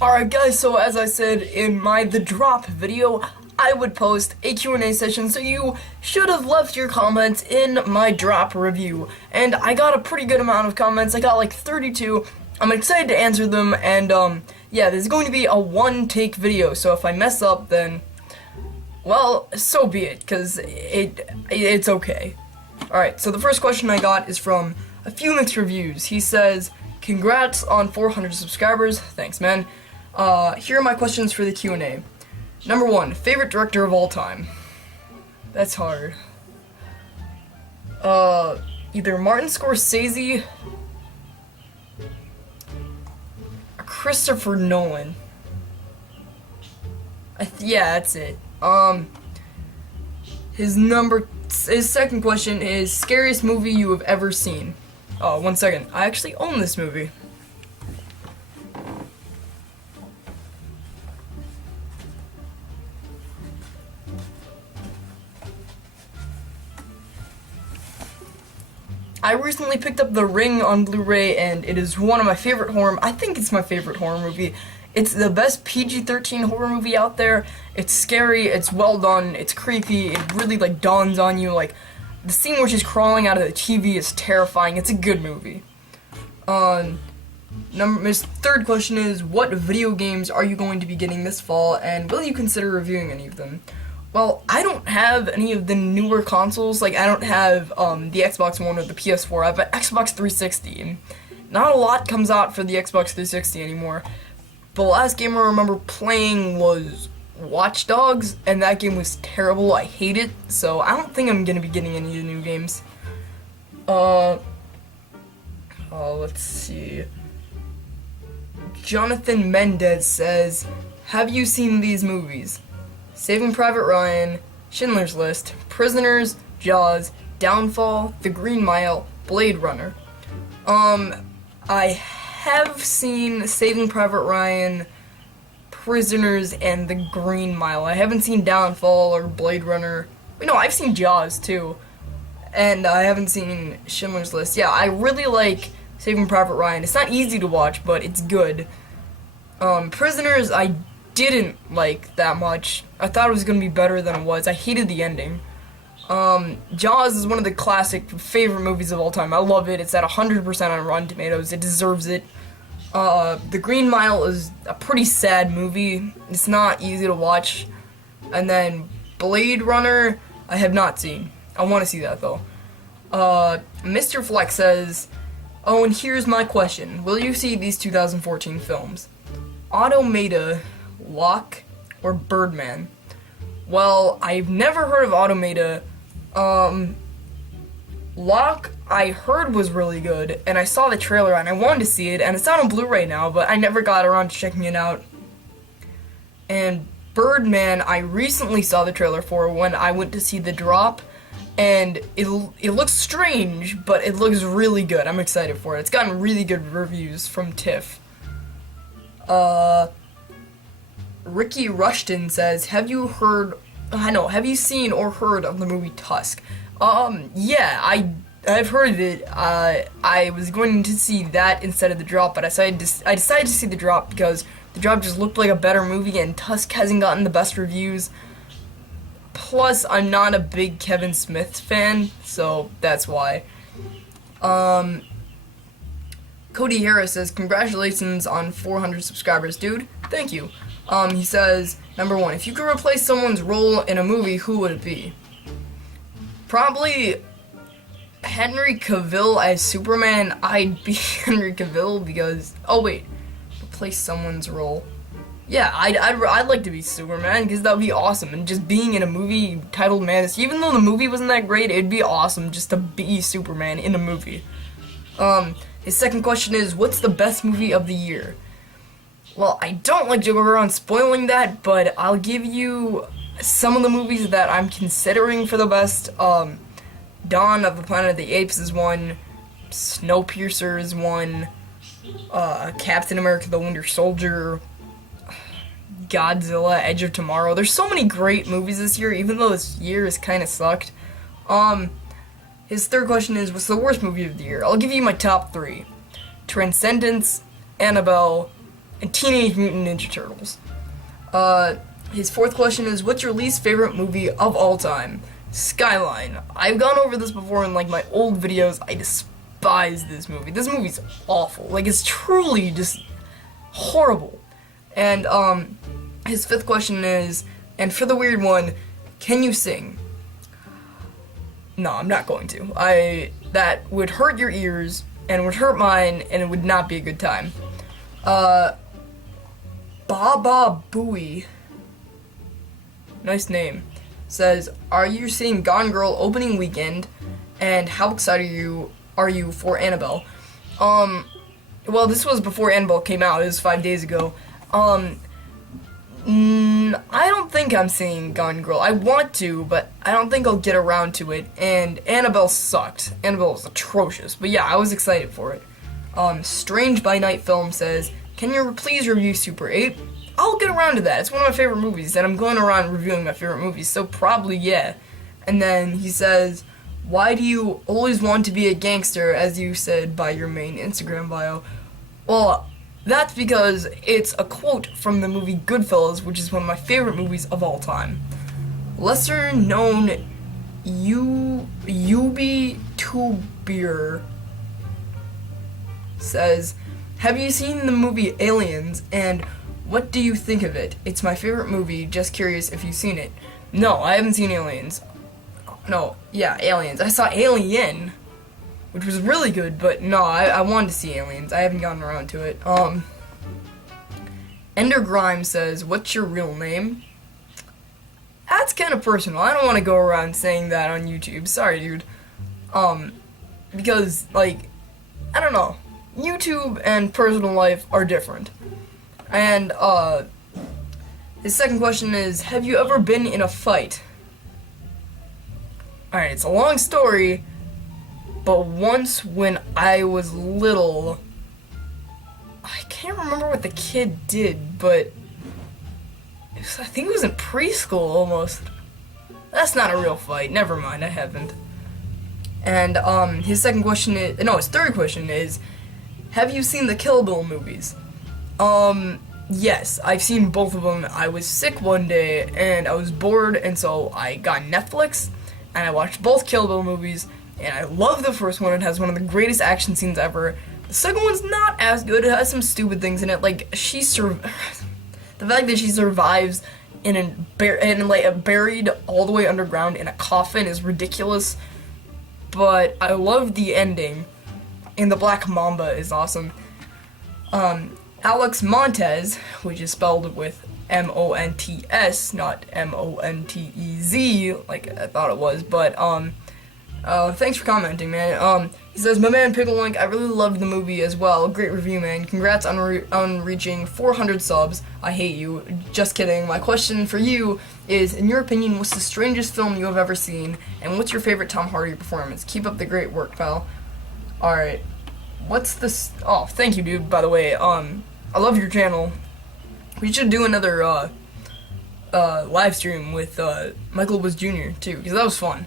Alright guys, so as I said in my The Drop video, I would post a Q&A session, so you should have left your comments in my Drop review. And I got a pretty good amount of comments. I got like 32. I'm excited to answer them, and yeah, there's going to be a one-take video, so if I mess up, then, well, so be it, because it's okay. Alright, so the first question I got is from a few mixed reviews. He says, "Congrats on 400 subscribers." Thanks, man. Here are my questions for the Q&A. Number 1, favorite director of all time. That's hard. Either Martin Scorsese or Christopher Nolan. Yeah, that's it. His second question is scariest movie you have ever seen. Oh, 1 second. I actually own this movie. I recently picked up The Ring on Blu-ray, and it is one of my favorite I think it's my favorite horror movie. It's the best PG-13 horror movie out there. It's scary, it's well done, it's creepy, it really like dawns on you, like the scene where she's crawling out of the TV is terrifying. It's a good movie. His third question is, what video games are you going to be getting this fall, and will you consider reviewing any of them? Well, I don't have any of the newer consoles. Like, I don't have the Xbox One or the PS4. I have an Xbox 360, and not a lot comes out for the Xbox 360 anymore. The last game I remember playing was Watch Dogs, and that game was terrible. I hate it, so I don't think I'm gonna be getting any of the new games. Let's see. Jonathan Mendez says, have you seen these movies? Saving Private Ryan, Schindler's List, Prisoners, Jaws, Downfall, The Green Mile, Blade Runner. I have seen Saving Private Ryan, Prisoners, and The Green Mile. I haven't seen Downfall or Blade Runner. No, I've seen Jaws too. And I haven't seen Schindler's List. Yeah, I really like Saving Private Ryan. It's not easy to watch, but it's good. Prisoners, I didn't like that much. I thought it was going to be better than it was. I hated the ending. Jaws is one of the classic favorite movies of all time. I love it. It's at 100% on Rotten Tomatoes. It deserves it. The Green Mile is a pretty sad movie. It's not easy to watch. And then Blade Runner, I have not seen. I want to see that though. Mr. Flex says, oh, and here's my question. Will you see these 2014 films? Automata, Locke, or Birdman? Well, I've never heard of Automata. Locke, I heard was really good, and I saw the trailer and I wanted to see it, and it's out on Blu-ray now, but I never got around to checking it out. And Birdman, I recently saw the trailer for when I went to see The Drop, and it looks strange, but it looks really good. I'm excited for it. It's gotten really good reviews from TIFF. Ricky Rushton says, have you seen or heard of the movie Tusk? Yeah, I've heard of it. I was going to see that instead of The Drop, but I decided to see The Drop because The Drop just looked like a better movie, and Tusk hasn't gotten the best reviews. Plus, I'm not a big Kevin Smith fan, so that's why. Cody Harris says, congratulations on 400 subscribers, dude. Thank you. He says, number 1, if you could replace someone's role in a movie, who would it be? Probably Henry Cavill as Superman. I'd be Henry Cavill because, oh wait, replace someone's role. Yeah, I'd like to be Superman because that would be awesome. And just being in a movie titled Man of Steel, even though the movie wasn't that great, it'd be awesome just to be Superman in a movie. His second question is, what's the best movie of the year? Well, I don't like to go around spoiling that, but I'll give you some of the movies that I'm considering for the best. Dawn of the Planet of the Apes is one. Snowpiercer is one. Captain America the Winter Soldier. Godzilla, Edge of Tomorrow. There's so many great movies this year, even though this year has kind of sucked. His third question is, what's the worst movie of the year? I'll give you my top 3. Transcendence, Annabelle, and Teenage Mutant Ninja Turtles. His fourth question is, what's your least favorite movie of all time? Skyline. I've gone over this before in like my old videos. I despise this movie. This movie's awful. Like, it's truly just horrible. And his fifth question is, and for the weird one, can you sing? No, I'm not going to. That would hurt your ears and would hurt mine, and it would not be a good time. Baba Booey, nice name, says, are you seeing Gone Girl opening weekend, and how excited are you for Annabelle? Well, this was before Annabelle came out. It was 5 days ago. I don't think I'm seeing Gone Girl. I want to, but I don't think I'll get around to it. And Annabelle sucked. Annabelle was atrocious. But yeah, I was excited for it. Strange by Night Film says, can you please review Super 8? I'll get around to that. It's one of my favorite movies, and I'm going around reviewing my favorite movies, so probably yeah. And then he says, why do you always want to be a gangster, as you said by your main Instagram bio? Well, that's because it's a quote from the movie Goodfellas, which is one of my favorite movies of all time. Lesser known Yubi Tubier says, have you seen the movie Aliens, and what do you think of it? It's my favorite movie, just curious if you've seen it. No, I haven't seen Aliens. No, yeah, Aliens. I saw Alien, which was really good, but no, I wanted to see Aliens. I haven't gotten around to it. Ender Grimes says, what's your real name? That's kind of personal. I don't want to go around saying that on YouTube. Sorry, dude. Because, like, I don't know. YouTube and personal life are different. And, his second question is, have you ever been in a fight? Alright, it's a long story, but once when I was little, I can't remember what the kid did, but I think it was in preschool almost. That's not a real fight. Never mind, I haven't. And his second question is, no, his third question is, have you seen the Kill Bill movies? Yes, I've seen both of them. I was sick one day and I was bored, and so I got Netflix and I watched both Kill Bill movies. And I love the first one. It has one of the greatest action scenes ever. The second one's not as good. It has some stupid things in it. Like, the fact that she survives buried all the way underground in a coffin is ridiculous. But I love the ending. And the Black Mamba is awesome. Alex Montez, which is spelled with M-O-N-T-S, not M-O-N-T-E-Z, like I thought it was, but, thanks for commenting, man. He says, my man Pickle Link, I really loved the movie as well. Great review, man. Congrats on reaching 400 subs. I hate you. Just kidding. My question for you is, in your opinion, what's the strangest film you have ever seen? And what's your favorite Tom Hardy performance? Keep up the great work, pal. Alright. What's this? Oh, thank you, dude, by the way. I love your channel. We should do another, live stream with, Michael Buzz Jr., too, because that was fun.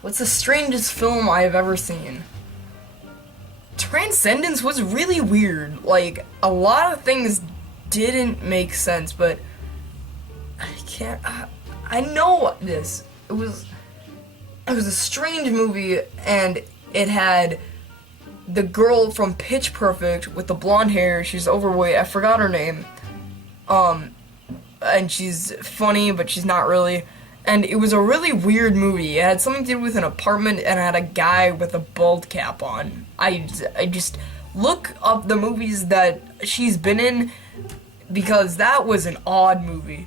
What's the strangest film I have ever seen? Transcendence was really weird. Like, a lot of things didn't make sense, but I know this. It was a strange movie, and it had the girl from Pitch Perfect with the blonde hair. She's overweight. I forgot her name. And she's funny, but she's not really. And it was a really weird movie. It had something to do with an apartment and it had a guy with a bald cap on. I just look up the movies that she's been in, because that was an odd movie.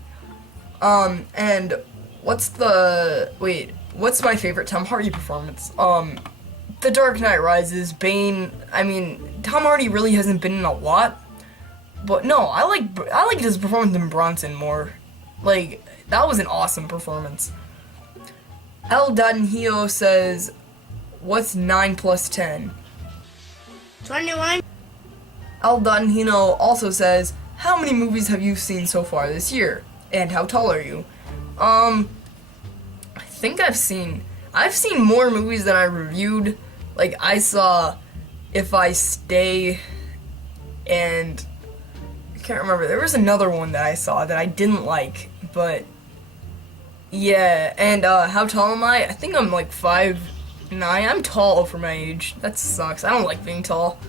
And what's my favorite Tom Hardy performance? The Dark Knight Rises, Bane. I mean, Tom Hardy really hasn't been in a lot, but no, I like his performance in Bronson more. Like, that was an awesome performance. El Danhio says, what's 9 plus 10? 21. El Danhino also says, how many movies have you seen so far this year? And how tall are you? I think I've seen more movies than I reviewed. Like, I saw If I Stay and I can't remember. There was another one that I saw that I didn't like, but yeah. And how tall am I? I think I'm like 5'9". I'm tall for my age. That sucks. I don't like being tall.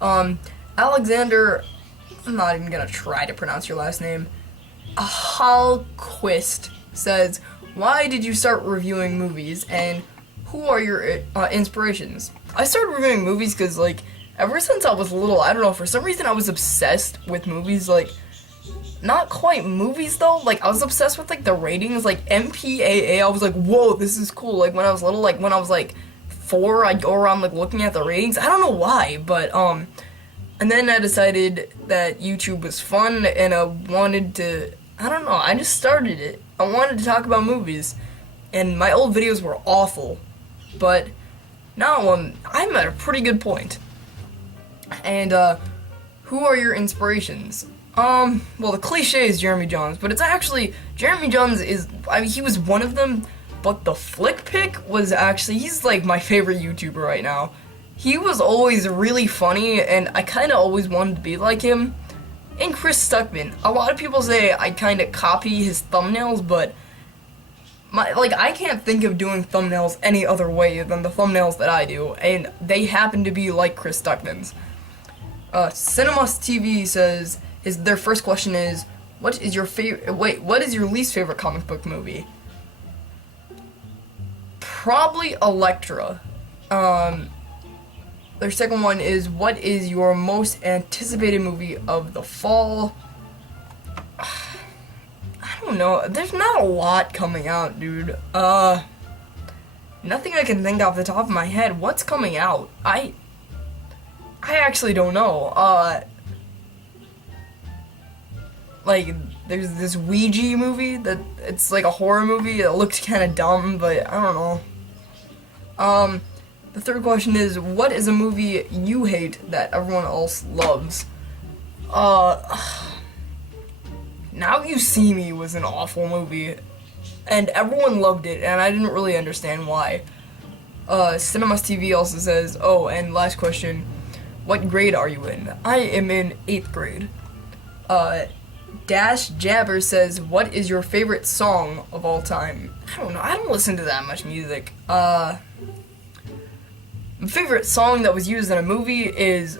Alexander, I'm not even gonna try to pronounce your last name. Halquist says, why did you start reviewing movies, and who are your inspirations? I started reviewing movies because, like, ever since I was little, I don't know, for some reason I was obsessed with movies, like, not quite movies though, like, I was obsessed with, like, the ratings, like, MPAA, I was like, whoa, this is cool, like, when I was little, like, when I was, like, 4, I'd go around, like, looking at the ratings, I don't know why, but, and then I decided that YouTube was fun, and I wanted to, I don't know, I just started it. I wanted to talk about movies, and my old videos were awful, but now I'm at a pretty good point. And, who are your inspirations? Well, the cliche is Jeremy Jahns, but it's actually, Jeremy Jahns is, I mean, he was one of them, but the Flick Pick was actually, he's like my favorite YouTuber right now. He was always really funny, and I kind of always wanted to be like him. And Chris Stuckman. A lot of people say I kind of copy his thumbnails, but I can't think of doing thumbnails any other way than the thumbnails that I do, and they happen to be like Chris Stuckman's. Cinemas TV says their first question is, what is your least favorite comic book movie? Probably Elektra. Their second one is, what is your most anticipated movie of the fall? I don't know. There's not a lot coming out, dude. Nothing I can think off the top of my head. What's coming out? I actually don't know. Like, there's this Ouija movie that it's like a horror movie. It looks kind of dumb, but I don't know. The third question is, what is a movie you hate that everyone else loves? Now You See Me was an awful movie, and everyone loved it, and I didn't really understand why. Cinemas TV also says, oh, and last question, what grade are you in? I am in 8th grade. Dash Jabber says, what is your favorite song of all time? I don't know, I don't listen to that much music. My favorite song that was used in a movie is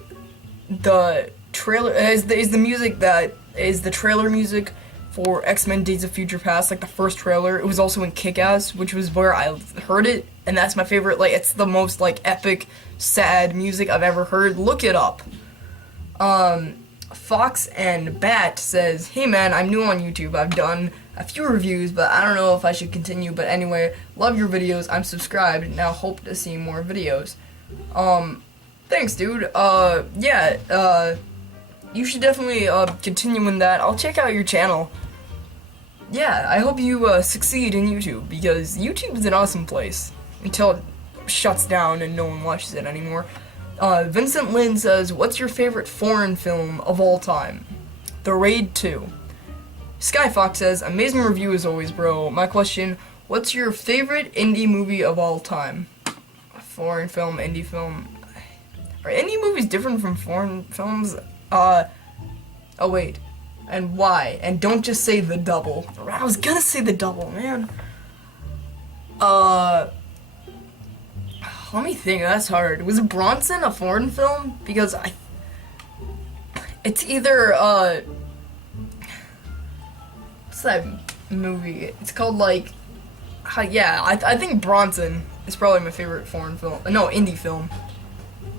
the trailer, is the music that is the trailer music for X-Men Days of Future Past, like the first trailer. It was also in Kick-Ass, which was where I heard it, and that's my favorite, like, it's the most, like, epic, sad music I've ever heard. Look it up. Fox and Bat says, hey man, I'm new on YouTube. I've done a few reviews, but I don't know if I should continue. But anyway, love your videos. I'm subscribed. Now hope to see more videos. Thanks, dude. You should definitely, continue in that. I'll check out your channel. Yeah, I hope you, succeed in YouTube, because YouTube is an awesome place. Until it shuts down and no one watches it anymore. Vincent Lin says, what's your favorite foreign film of all time? The Raid 2. Skyfox says, amazing review as always, bro. My question, what's your favorite indie movie of all time? Foreign film, indie film. Are indie movies different from foreign films? Oh wait. And why? And don't just say The Double. I was gonna say The Double, man. Let me think, that's hard. Was Bronson a foreign film? Because it's either, what's that movie? It's called, like, I think Bronson is probably my favorite foreign film. No, indie film.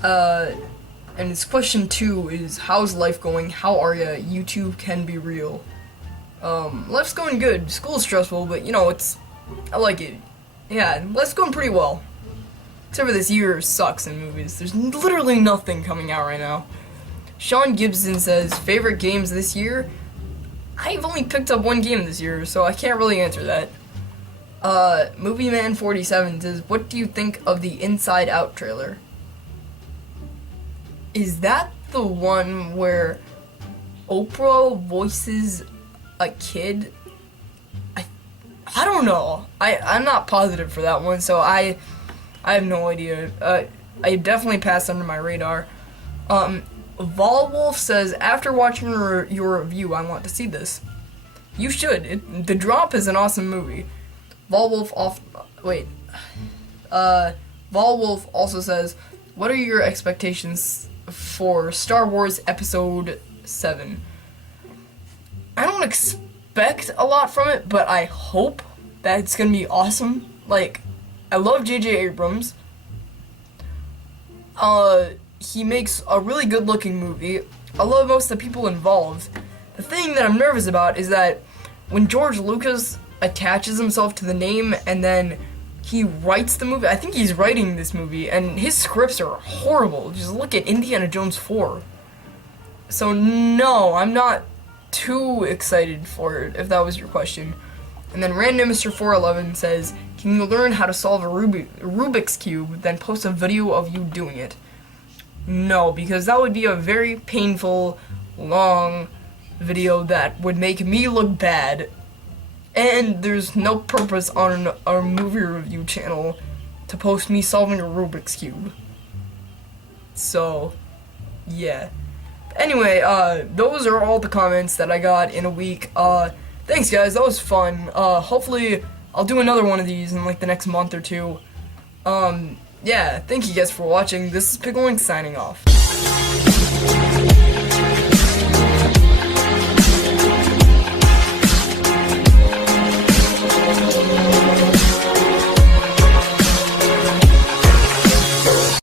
And it's question 2 is, how's life going? How are ya? YouTube can be real. Life's going good. School's stressful, but, you know, I like it. Yeah, life's going pretty well. Except for this year sucks in movies. There's literally nothing coming out right now. Sean Gibson says, favorite games this year? I've only picked up one game this year, so I can't really answer that. MovieMan47 says, what do you think of the Inside Out trailer? Is that the one where Oprah voices a kid? I don't know. I'm not positive for that one, so I have no idea. I definitely passed under my radar. Volwolf says, after watching your review, I want to see this. You should. The Drop is an awesome movie. Volwolf also says, what are your expectations for Star Wars Episode 7? I don't expect a lot from it, but I hope that it's gonna be awesome. Like, I love J.J. Abrams. He makes a really good looking movie. I love most of the people involved. The thing that I'm nervous about is that when George Lucas attaches himself to the name and then he writes the movie, I think he's writing this movie, and his scripts are horrible. Just look at Indiana Jones 4. So no, I'm not too excited for it, if that was your question. And then Random Mr. 411 says, can you learn how to solve a Rubik's Cube, then post a video of you doing it? No, because that would be a very painful, long video that would make me look bad. And there's no purpose on our movie review channel to post me solving a Rubik's Cube. So, yeah. Anyway, those are all the comments that I got in a week. Thanks guys, that was fun. Hopefully I'll do another one of these in like the next month or two. Yeah, thank you guys for watching. This is Pickling signing off.